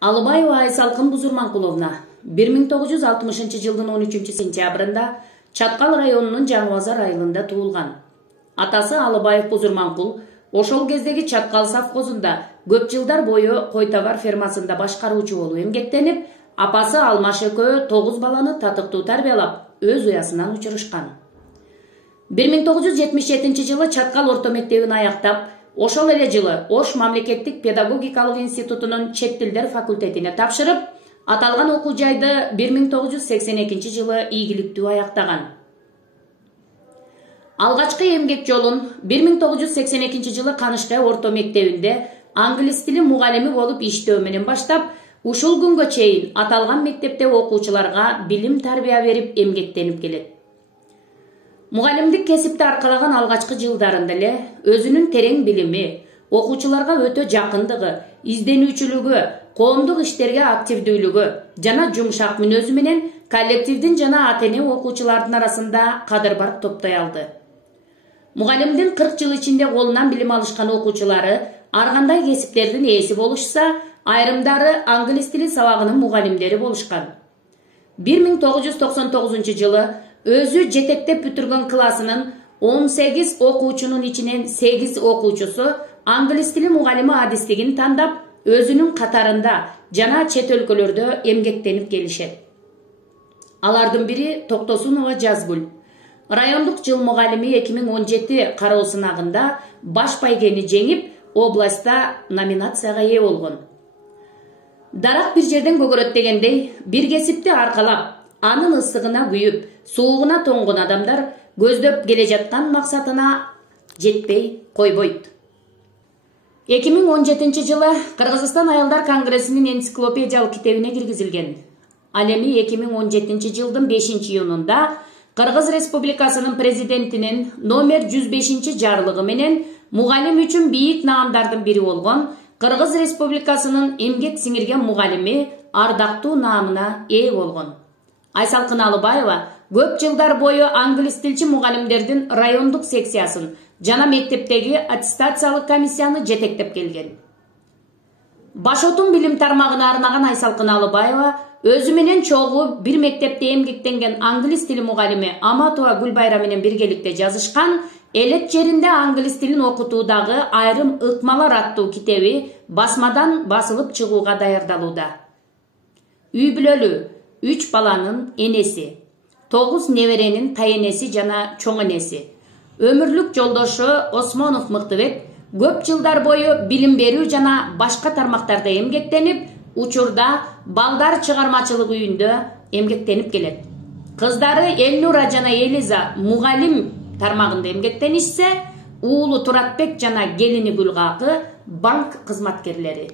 Алыбаева Айсалкын Бузурманкуловна 1960 жылдын 13 сентябрында Чаткал районунун Жаңыбазар айылында туулган. Атасы Алыбаев Бузурманкул ошол кездеги Чаткал совхозунда көп жылдар бою койтабар фермасында башкаруучу болуп эмгектенип, апасы Алмаш экөө 9 баланы татыктуу тарбиялап, өз уясынан учурушкан. 1977 жылы Чаткал орто мектебин аяктап, ошол эле жылы Ош мамлекеттик педагогикалык институтунун чет тилдер факультетине тапшырып, аталган окуу жайды 1982 жылы ийгиликтүү аяктаган. Алгачкы эмгек жолун 1982 жылы Канышкай орто мектебинде англис тили мугалими болуп иштөө менен баштап, ушул күнгө чейин аталган мектепте окуучуларга билим тарбия берип эмгектенип келет. Мугалимдик кесипти аркалаган алгачкы жылдарында эле өзүнүн терең билими, окуучуларга өтө жакындыгы, изденүүчүлүгү, коомдук иштерге активдүүлүгү жана жумшак мүнөзү менен коллективдин жана ата-эне окуучулардын арасында кадыр-барк топтой алды. Мугалимдин 40 жыл ичинде колунан билим алышкан окуучулары ар кандай кесиптердин ээси болушса, айрымдары англис тили сабагынын мугалимдери болушкан. 1999 жылы өзү жетектеп бүтүргөн классынын 18 окуучунун ичинен 8 окуучусу англис тили мугалими адистигин тандап, өзүнүн катарында жана чет өлкөлөрдө эмгектенип келишет. Алардын бири Токтосунова Жазгүл. Райондук жыл мугалими 2017 кароо сынагында баш байгени жеңип, областта номинацияга ээ болгон. Дарак бир жерден көгөрөт дегендей, бир кесипти аркалап, анын ысыгына күйүп, суугуна тоңгон адамдар көздөп келе жаткан максатына жетпей койбойт. 2017 жылы Кыргызстан аялдар конгрессинин энциклопедиялык китебине киргизилген. Ал эми 2017 жылдын 5-июнунда Кыргыз Республикасынын президентинин номер 105 жарлыгы менен мугалим үчүн бийик наамдардын бири болгон Кыргыз Республикасынын эмгек сиңирген мугалими ардактуу наамына ээ болгон. Айсалкын Алыбаева көп жылдар бою англис тилчи мугалимдердин райондук секциясын жана мектептеги аттестациялык комиссияны жетектеп келген. Башотун билим тармагына арнаган Айсалкын Алыбаева өзү менен чогуу бир мектепте эмгектенген англис тили мугалими Аматова Гүлбайра менен биргеликте жазышкан «Элет жеринде англис тилин окутуудагы айрым ыкмалар» аттуу китеби басмадан басылып чыгууга даярдалууда. Үй бүлөлүү 3 баланын энеси, 9 неберенин тайенеси жана чоң энеси. Өмүрлүк жолдошу Осмонов Мыктыбек көп жылдар бою билим берүү жана башка тармактарда эмгектенип, учурда балдар чыгармачылык үйүндө эмгектенип келет. Кыздары Элнура жана Элиза мугалим тармагында эмгектенишсе, уулу Туратбек жана келини Гүлгакы банк кызматкерлери.